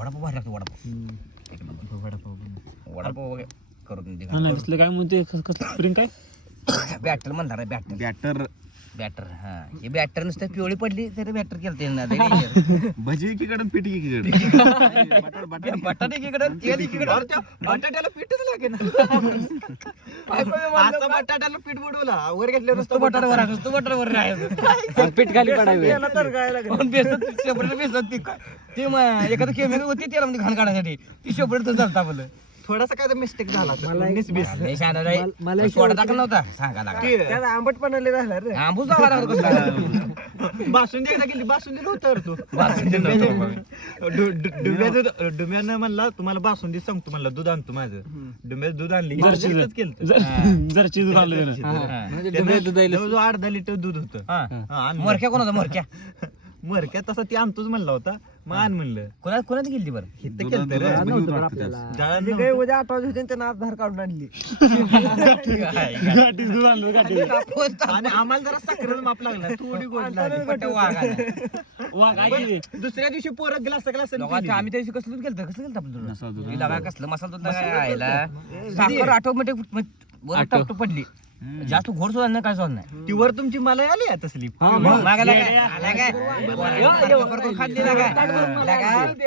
वडापाव भारी लागतो वडापाव. वडापाव करून दे. कसलं काय म्हणते कसलं स्प्रिंग काय बॅटर म्हणणार आहे बॅटर बॅटर. हा हे बॅटर नुसतं पिवळी पडली तरी बॅटर केलं ना. भजी एकीकडे पीठ एकीकडे बटाटे एकीकडे तेल एकीकडे. बटाट्याला पीठच लागेल बटाट्याला पीठ बुडवला वर घेतलं नुसतं बटाट्यावर नुसतं बटाट्यावर राहायचं. पीठ खाली पडावे तर काय लागेल बेसन शेपटाला बेसन ते एखादं केमिकल होती त्याला घाण काढण्यासाठी ती शेपट तर चालता बोल. थोडासा काय मिस्टेक झाला मला सोडा टाकला नव्हता सांगा त्याला आंबटपणा लय झाला रे. आंबूस बासुंदी एकदा केली बासुंदी नव्हतं तू डुम्यानं म्हणला तुम्हाला बासुंदी सांगतो म्हणला दूध आणतो माझं. डुम्याचं दूध आणली जरची दूध आणलं जवळजवळ 8-10 लिटर दूध होतं. मोरक्या कोणाचा मोरक्या मरक्या तसा ती आणतोच म्हणला होता मग आण म्हणलं कोणाच गेली बरं उद्या 8 वाजता त्यांना आधार काढून आणली गाठी दूध आणलं गाठी आणि आम्हाला जरा साखरेला माप लागला थोडी गोड लागली. वा काय दुसऱ्या दिवशी पोरं ग्लास लोकांचं आम्ही त्या दिवशी कसलं केलं आपलं कसलं मसाला दूध खायला साखर ऑटोमॅटिक टाकतो पडली. जास्त घोड सोडा नाही काय सोडा नाही. ती वर तुमची मला आली आता तसली मागायला काय आला काय खाल्ली ना काय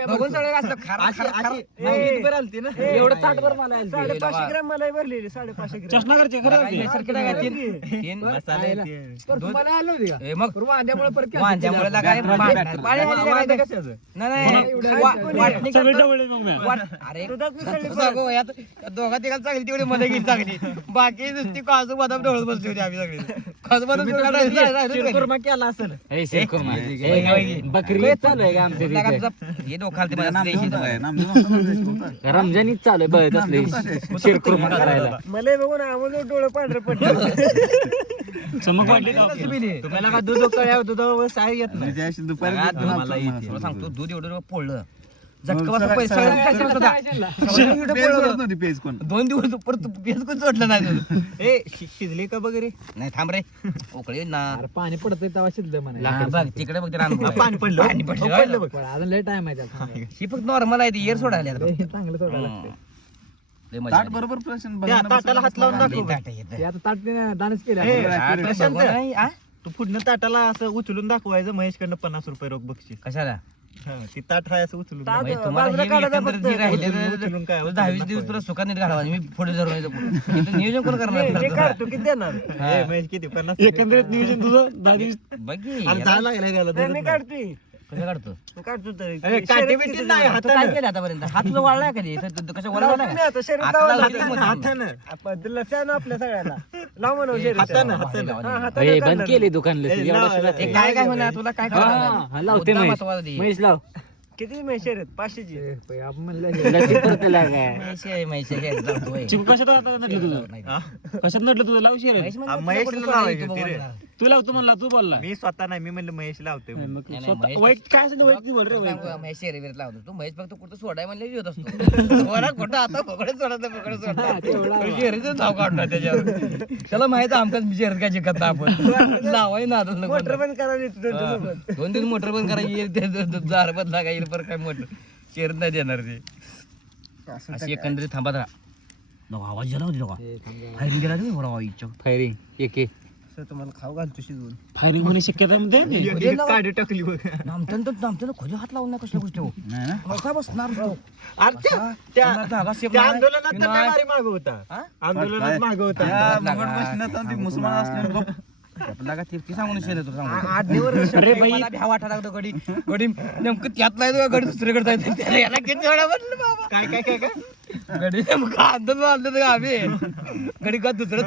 बघून सगळं असलं आलती ना एवढं ताटभर मला 550 ग्रॅम मलाई भरलेली 550 ग्रॅम चष्माकरचे खरं मग वांद्यामुळे लागाय अरे दोघा तिघा चांगली तेवढी मला गेली चांगली. बाकी नुसती काजू बदाम डोळत बसली होती आम्ही सगळे. काजू बदाम केला असेल बकरी चालू आहे का आमच्या हे डोखालते रमजानीच चालू आहे बघत असले शिरकुर्मा करायला. मला बघून आम्हाला डोळे पांढरे पडले चमक वाटली तुम्हाला का दूध कळ्या दुधावर साय येत नाही. तुला सांगतो दूध एवढं पोळलं झटका पैसा 2 दिवस परत पेज कोण सोडलं नाही. ए शिजले का वगैरे नाही थांब रे उकळी ना पाणी पडत तेव्हा शिजलं म्हणा बघ तिकडे बघ पाणी पडलं अजून लय टाइम आहे ही फक्त नॉर्मल आहे ती एअर सोडायला चांगलं सोडायला लागते. ताट बरोबर ताटाला हात लावून दाखव. ते आता ताट दानच केलं. तू पुढनं ताटाला असं उचलून दाखवायचं महेशकडनं 50 रुपये रोख बक्षीस. कशाला ती ताट आहे असं उचलून उचलून काय 10-20 दिवस तुला सुखात नीट घालवा. मी पुढे जरूर नियोजन कोण करणार तू किती देणार महेश किती 50 एकंदरीत नियोजन तुझं 10 दिवस बघी मी काढतोय कसं काढतो तू काढतो काय केलं आतापर्यंत हात तुझा वळला कधी कसं वळला आपल्या सगळ्याला लाव म्हणून बंद केली दुकान काय काय होणार तुला काय लावते महेश लाव किती म्हैस आहेत 500ची आपण म्हणलं चिकू कशात नटलं तुझं कशात नटलं तुझं लावशी रे तू लावतो म्हणला तू बोलला मी स्वतः नाही मी म्हणलं महेश लावते वाईट काय असेल वाईट बोल रे महेश शेरीवीर लावतो तू महेश फक्त कुठं सोडाय म्हणले येत असतो कुठं आता पकडे सोडायचं नाव काढणार त्याच्यावर. त्याला माहित आमकाच शहरात काय शिकत आपण लावाय ना मोटर बंद करायला 2 दिवस मोटर बंद करायची जार बदला काय पर काय मोटर शहरात नाही देणार ते. अशी एकंदरीत थांबत राहा. आवाज झाला होती फायरिंग गेला रे फायरिंग एक तुम्हाला खाऊ घालतो शिजवून फायरिंग होण्याची शक्यता मध्ये काढी टाकली नामताना खोली हात लावून नाही कसल्या गोष्टी कसा बसणार आंदोलनात माग होता आंदोलनात माग होता मुसलमान असले सांगून भ्या वाटा लागतो गडी गडी नेमकं त्यात नाही गडी दुसरीकडे जायचं याला किती वेळा म्हणलं बाबा काय काय काय काय गडी नेमकं आंदोलन आणलं आम्ही गडी का दुसरं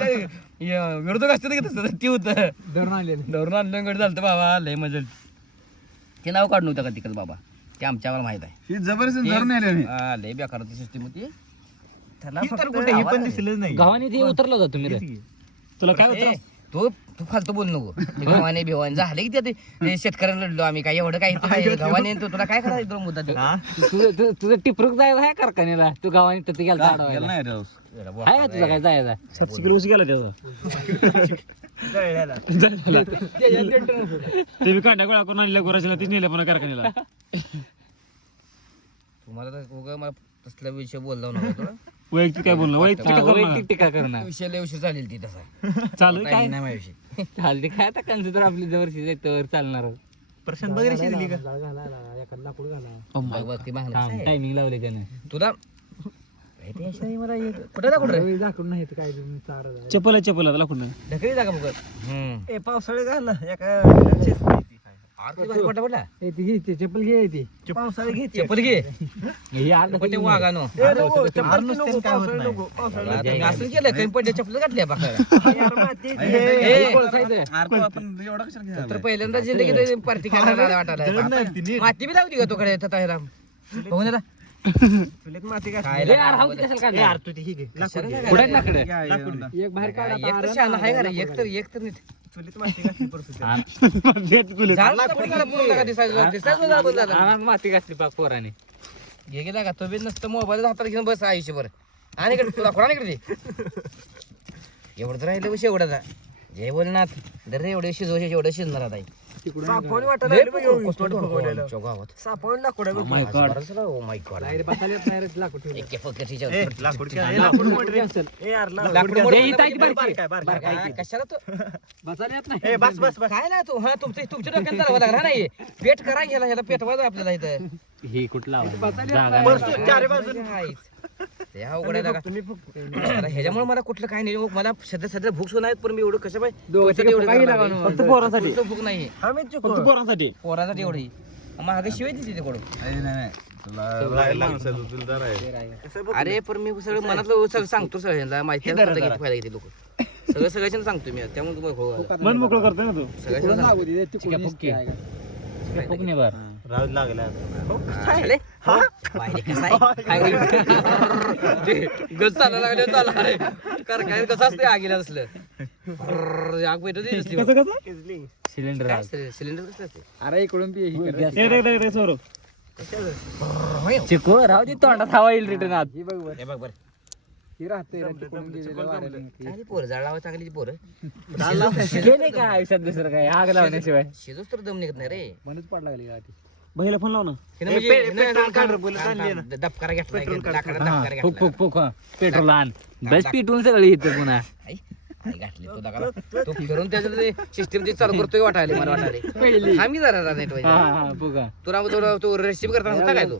विरोधक असतं की तसं ती होतं धरून आणलं गडी झालं बाबा लय मजा ते नाव काढून होतं का तिकडे बाबा ते आमच्यावर माहित आहे जबरदस्त लय बेकार सिस्टीम होती त्याला कुठे पण दिसलं नाही गावाने ते उतरलं होतं तुम्ही तुला काय होतं तू फालतू बोल नको गव्हाने भिवाने झाले की ते शेतकऱ्यांना लढलो आम्ही काय एवढं काही गव्हाने तुला काय करायचं मुद्दा तुझं टिपरूक जायचं आहे कारखान्याला तू गावाने तर गेला आहे का तुझा काय जायचा 700 किलो गेला त्याचा ते मी कांड्या गोळा करून आणल्या गोराशीला ते नेल्या पण कारखान्याला तुम्हाला तर उगा मला तसला विषय बोलला नव्हता वैयक्तिक काय बोलणं वैयक्तिक टीका करणार विषय लय विषय चालेल ती तसा चालू आहे काय नाही माझ्याविषयी चालते काय आता कन्सिडर आपली जवळची तर चालणार प्रशांत बघितली शिजली का बघ बघ ती मागणं कसं आहे. टायमिंग लावले त्याने तुला हे tension आहे मला हे. कुठं जा कुठं चपल आता लाकूड ढकली जागा बघ ए पावसाळे घाल एका पडला चप्पल घे पावसाळे घे चप्पल घे हे पण ते वागानो असं केलं काही पडले चप्पल घातल्या एवढा कशाला घ्यायला? तर पहिल्यांदा जिंदगी पार्टी करायला वाटायला माती बी लावती का तो कडे बघून येता माती का खायला तू ती ही घे एक बाहेर काढ एक तर शहाणा आहे का रे? एक तर नीट चुलीत माती घातली परत झाड लाकूड काढा, पूर्ण का दिसायचं झाड बंद झालं. माती घातली पाक पोराने हे गेला का तो बी नसतं मोबाईल हातात घेऊन बस आयुष्यभर आणि इकडे तुला कोणा इकडे एवढं तर राहिलं विषय एवढा जय बोलनाथ दर एवढे शिजवशे एवढं शिजणार आता सापवणी वाटत लय कसलं डोकं फुगवलेलं आमच्या गावात. सापवणी लाकूड आहे बघ. Oh my God. एके फुकटीच्या ए, लाकूड काय? ए, लाकूड मोड रे. ए, यार, लाकूड मोड. बारकाय, बारकाय. काय, कशाला तू ए, बस बस बस काय ना तू हा तुमच्या डोक्यात चालवा लागला नाही पेट करा ह्याला पेटवायचं आपल्याला इथं ही कुठला बरं, चारी बाजूने. ते अवघड आहे लागा. ह्याच्यामुळे मला कुठलं काय नाही मला सध्या भूक सुद्धा नाही पण मी एवढं कसं फक्त पोरांसाठी भूक नाही फक्त पोरांसाठी पोरासाठी एवढी महाग शिवाय देते तिकडून अरे नाही तुला अरे पण मी सगळं मनातलं सगळं सांगतो सगळ्यांना माहिती फायदा घेते लोक सगळ्यांना सांगतो मी त्यामुळे तुम्हाला मन मोकळं करतोय ना तू सगळ्यांना राहू लागला चालायला लागले चालला रे कर काय कसं असते आगीला असलं आग भेटत कसं सिलेंडर सिलेंडर कसं असते अरे इकडून सौरभ चिको राहू दे तोंडात हवा येईल रिटर्न आत हे बघ बरं चांगली पोरं जाळ लावा चांगली पोरं गेले का आयुष्यात दुसरं काय आग लावण्याशिवाय शिजूच तर दम निघत नाही रे बहिला फोन लाव ना दबकारा घेतला फुक फुक फुक पेट्रोल आण बस पिटून सगळी इथं पुन्हा घातली तू दगाला तू फिरून त्याचं सिस्टीम ते चालू करतोय वाटायला मला वाटायला आम्ही जरा नेट फुका तू रेसिपी करताना होता काय तू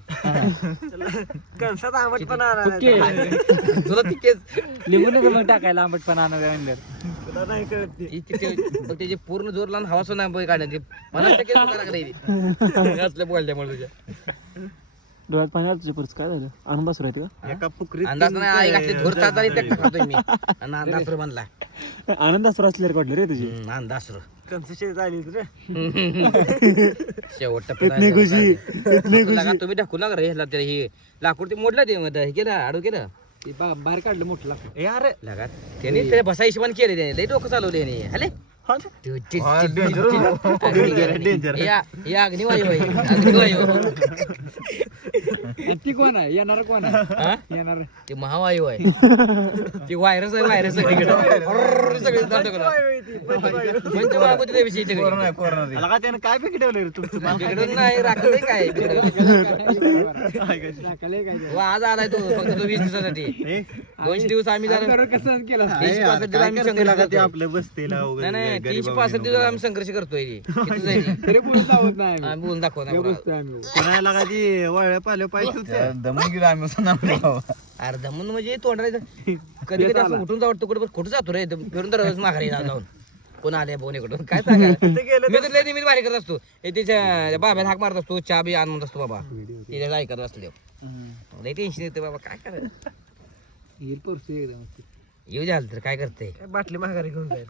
कणसात आंबटपणा आला. तुला तिकेच लिंबून मग टाकायला आंबटपणा आणलं तुला नाही कळत ते. त्याची पूर्ण जोर लावून हवा सुद्धा नाही काढण्याची मला असलं बोलल्यामुळे तुझ्या डोळ्यात पाणी आलं तुझ्या परत काय झालं आनंद सुरू आहे का एका फुकरीत अंदाज नाही आई घातली धोर ताजा खातोय मी आणि अंदासरू बनला आनंद सुरू असल्यावर काढले रे तुझी अंदासरू कणसाची झाली रे शेवट तुम्ही ढकू लागा रे ह्याला हे लाकूड ते मोडलं ते हे केलं आडू केलं बाहेर काढलं मोठं लागतं यार लागा त्याने ते बसा हिशोबाने केले त्याने लई डोकं चालवले हले अग्निवायू ती कोण आहे येणार कोण आहे येणार ते महावायू आहे ते व्हायरस आहे व्हायरस मला का त्यानं काय पैकी ठेवलं रे तुमचं नाही राखलं काय आज आलाय तो फक्त तो 20 दिवसासाठी 200 दिवस आम्ही कसं केलं 365 दिवस आम्ही संघर्ष करतोय. आपलं बसतेला नाही नाही 365 दिवस आम्ही संघर्ष करतोय किती जायची तरी बोलून दावत नाही आम्ही बोलून दाखव नाही आम्ही कोणाला का ती वळ्या पाल्या पाहिजे होते दमून गेलो आम्ही असं नाव अर्धा म्हणून म्हणजे तोंडायचं कधी कधी असं उठून जावं कुठे कुठं जातो रे फिरून तर माघारी जाऊन कोण आले बोन इकडून काय सांगा मी तर नेहमी भारी करत असतो त्याच्या बाब्याला हाक मारत असतो चहा बी आणत असतो बाबा तिला ऐकत असले लई टेन्शन येते बाबा काय करायचं येऊ द्याल तर काय करते बाटली माघारी घेऊन जाईल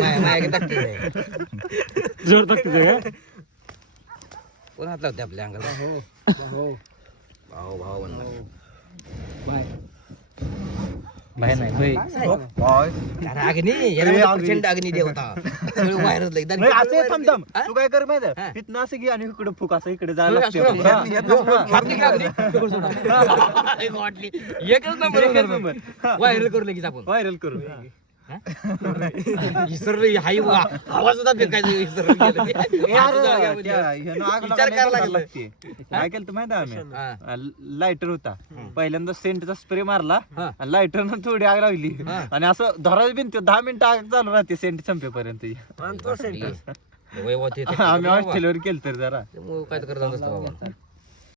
माझ्याकडे टाकते जोर टाकते का कोण हात लावते आपल्या अंगाला भाऊ भाऊ बाय बाय नाही अरे अग्नी याला प्रचंड अग्नी देवता सगळं व्हायरस असे थांब तू काय कर माहिती इथनं असं घे आणि इकडे फुक असं इकडे जायला एकच नंबर व्हायरल करू लगेच आपण व्हायरल करू विसरलं हाई बा आवाज सुद्धा फेकायचं विसरलं गेलं. विचार करायला लागला. काय केलं तर माहिती आहे हा. आम्ही लायटर होता पहिल्यांदा सेंटचा स्प्रे मारला हा. आणि लायटरनं थोडी आग लावली हा. आणि असं धरायला बिनते 10 मिनिटं आग चालू राहते सेंट संपेपर्यंत वय होते ते. आम्ही हॉस्टेलवर केलं तर जरा त्यामुळे काय तर करत नसतं बाबा.